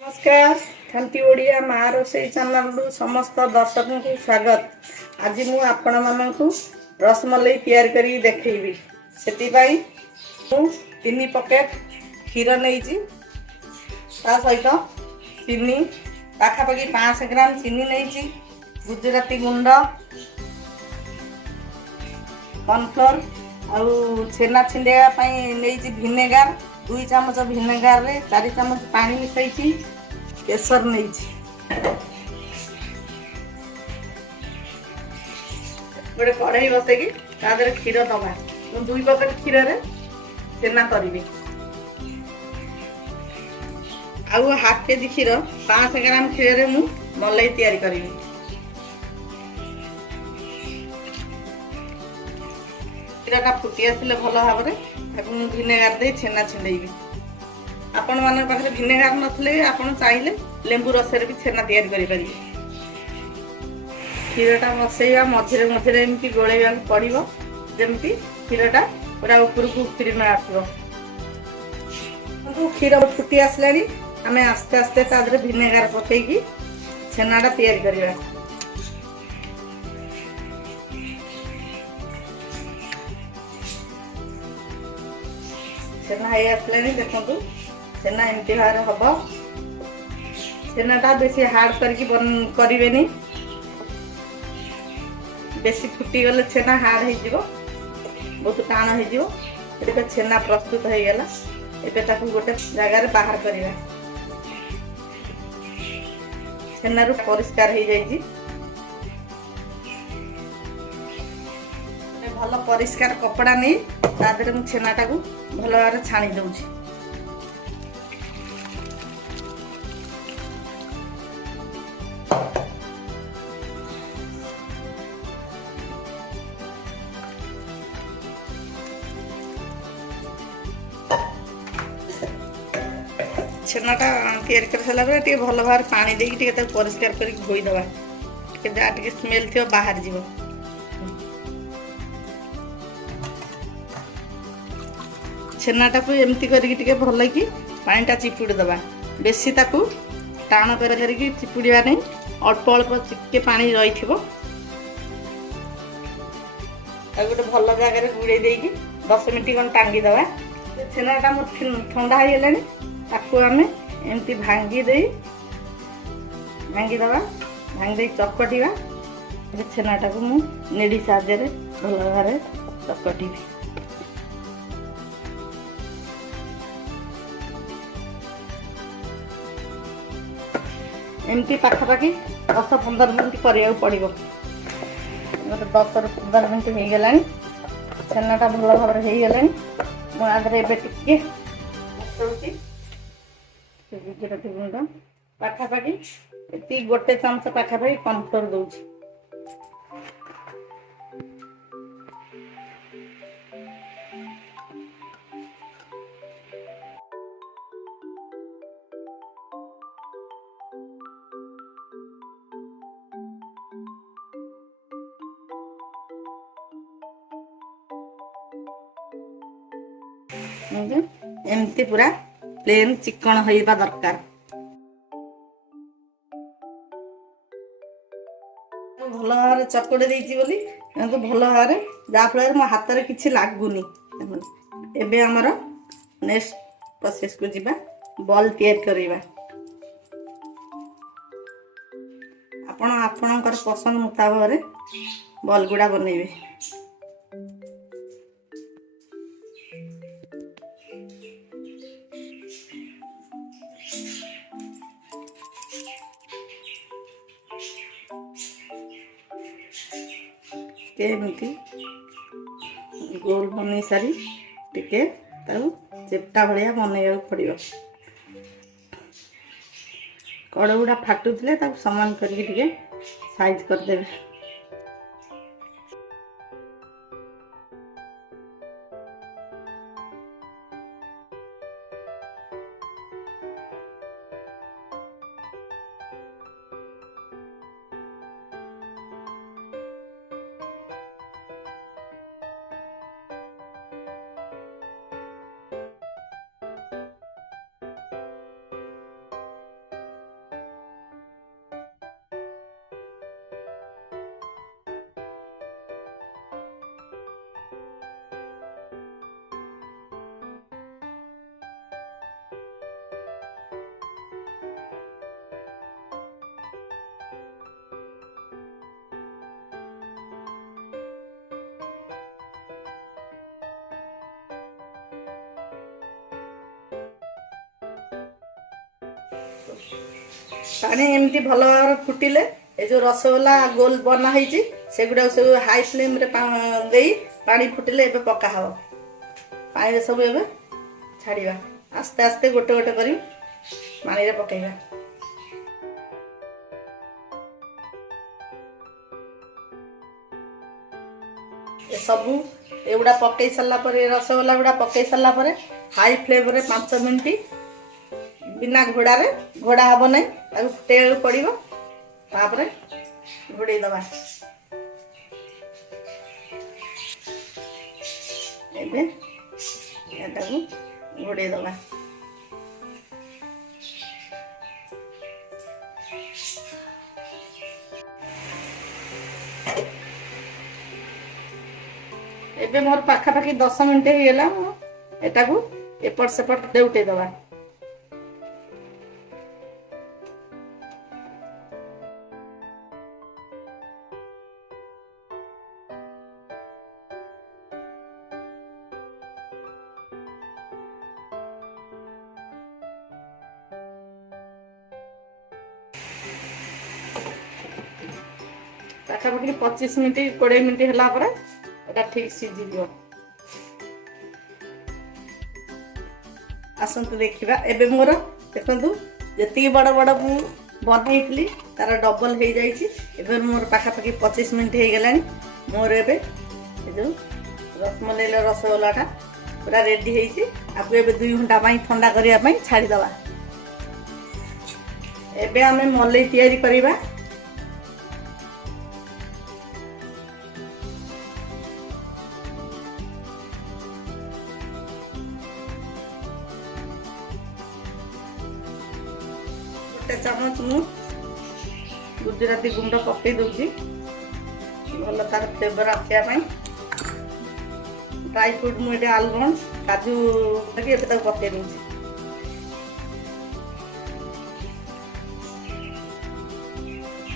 नमस्कार खांती ओडिया माँ रोसई चैनल समस्त दर्शक को स्वागत। आज मु आपण मानू रसमलाई तैयार करी देखैबी। सेतिबाई मु 3 पकेट क्षीर नहीं ता सहित चीनी पाखापाखि 500 ग्राम चीनी नहीं गुजराती गुंड कॉर्नफ्लोर आउ छेना छिंडेगा नहीं भिनेगार 2 चामच भिनेगार रे 4 चामच पानी मिसई केसर नहीं गोटे कढ़ई बसैकी क्षीर दबा 2 पकेट क्षीर रे छेना करी आउ हाफ केजी क्षीर 500 ग्राम क्षीर रे मु मलाई तैयारी करी। क्षीरटा फुटी आसिले भल भाव में भिनेगार दे छेना छिंडेबी। आपण मान पाखे भिनेगार नथिले आपण चाहिए लेंबू रस भी छेना तैयारी करि परिबे। क्षीरटा बसैया मझे मझे एमती गोलैया पड़ो जमती क्षीरटा पूरा ऊपर को क्रीम आसो। क्षीर फुटी आसला आम आस्ते आस्ते तादरे भिनेगार पकईकी छेनाटा तैयारी करवा। छेना हे आसला देखु छेना एमती भाव हम छेनाटा बेसी हार्ड करें बेसी फुटी गले छेना हार्ड हो बहुत टाण हो छेना प्रस्तुत हो गला। एबे गोटे जगार बाहर करवा। छेना परिष्कार हो जाइए भल परिष्कार कपड़ा नहीं तादरे मु छेनाटा को भल भाव छाणी दउछि। छेनाटा तैयारी कर सारा भल भाव पानी देकी परिष्कार कर धोईदबा जहाँ टे स्मेल थी बाहर जीव। छेनाटा को एमती करके भल कि पानीटा चिपुड़ी दबा बेसी ताकू टाण करके चिपुड़ा नहीं अल्प अल्प चिके पानी रही गोटे भल जगह गुड़े देकी 10 मिनट कौन टांगी दबा। छेनाटा मोर ठंडा हो गलानी ताकू आम एमती भांगी दबा भांगी चकटिवा। छेनाटा को मु नेड़ी साहाय्य भल भाव चकटिबी। एमती पाखापाखि 10-15 मिनट करिया पड़ो। गोटे 10-15 मिनट हो गला छेनाटा भल भाव हो गला मुझे टे गुजराती गुंड पाखापाखि गोटे चामच पाखापाखि कॉर्नफ्लोर दूसरी। एमती पूरा प्लेन चिकन होइबा दरकार। भल भाव चकड़ी देती बोली भल भाव जहाँफल मो हाथ में किसी लगुनि। एबे आमर नेक्स्ट प्रोसेस को जीवा बॉल तैयार करवा। आपणकर पसंद मुताबिक बॉल गुड़ा बनइबे। एमती गोल बन सारी टिके चेप्टा भाया बनइबा पड़ो। कड़ गुड़ा फाटुले सामान करके साइज करदे। पानी एमती भल भाव फुटिले ए जो रसगोला गोल बना होती सेगुड़ा सब हाई फ्लेम रे दे पानी फुटिले एबे पका हब पानी सब एबे छाड़िबा आस्ते आस्ते गोटे गोटे करी पानी रे पकेइबा। ए सबू एगुड़ा पकई सारा पर रसगोला गुड़ा पकई सारा पर हाई फ्लेम रे 5 मिनट बिना घोड़ारे घोड़ा हब ना फुटे पड़ो तापर घोड़े दबा घोड़े दबा। एबे मोर पाखापाखि 10 मिनट होगा एटा को एपट सेपट देउटे दबा। पाखापाखि 25 मिनट 20 मिनट होला पर एटा ठीक सीझी दियो। आसंतु देखिबा एबे मोर देखंतु जति बड़ बड़ मु बनैतली तार डबल हो जाइछि। एबे मोर पाखापाखि 25 मिनट हो गलानी। मोर एबे जो रसमलाई रसगोलाटा पूरा रेडी होइछि। आपको एबे 2 घंटा पई ठंडा करिया पई छाड़ी दबा। एबे हमें मलाई तैयारी करिबा। गोटे चामच मु गुजराती गुंड पकई दूसरी भल तार फ्लेवर आसा ड्राई फ्रूट मुझे आलमंड काजू पकई दूसरी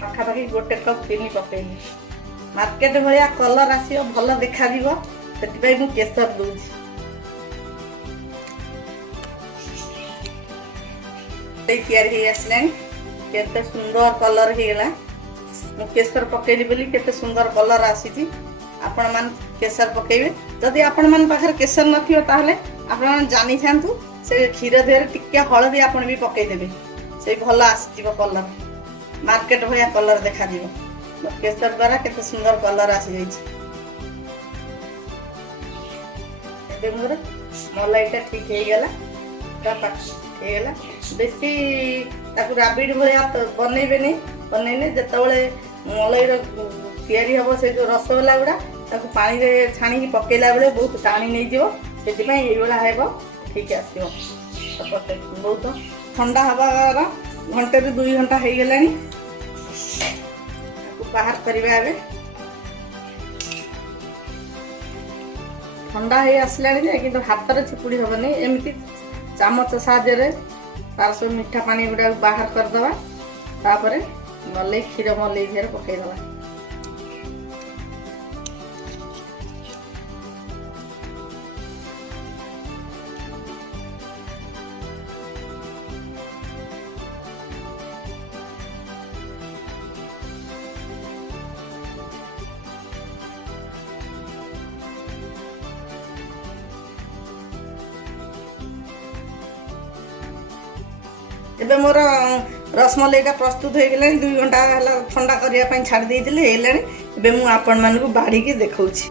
पाखापाखि गोटे कप चीनी पकईनी। मार्केट भाया कलर आसो भल देखा से केसर दूसरी तैयारी आसला केते सुंदर कलर होगा। मु केसर पकईली बोली केते सुंदर कलर आसी। आपण मान केसर पकेबे जदि आपण मान पाखर केसर नथियो ताहले आपण जानि थांतु से क्षीर देहरे टिके हळदी आपण भी पकई देबे से भल आसीजिवो कलर मार्केट भया कलर देखा दिबो। केसर द्वारा केते सुंदर कलर आसी जाइछि। एबे मोर मलाईटा ठीक हे गेला हेगला बेसी ताकू राबिड भया बनइबे नहीं बनइने जेतबेले मलाई तैयारी हम से जो रसगोला गुड़ा ताकू पानी रे छाणी पकेला बेले बहुत टाणी नहीं जीवो सेति पई एई वाला हेबो ठीक आसीबो। बहुत ठंडा हबार घंटे रे 2 घंटा हे गेलानी ताकू बाहर करबा एबे ठंडा हे आसलानी जे किंतु हाथ रे चिपुड़ी हबनी एमिति चामच साहाଯ୍ୟରେ तार सब मीठा पानी गुड़ा बाहर करदे तापर मलाई क्षीर मलाई देहरे पकईदे। एबे मोर रसमलाईटा प्रस्तुत हो गला। 2 घंटा ठंडा करने छाड़ देते एबे मु आपण मानकु बाढ़ी के देखौछि।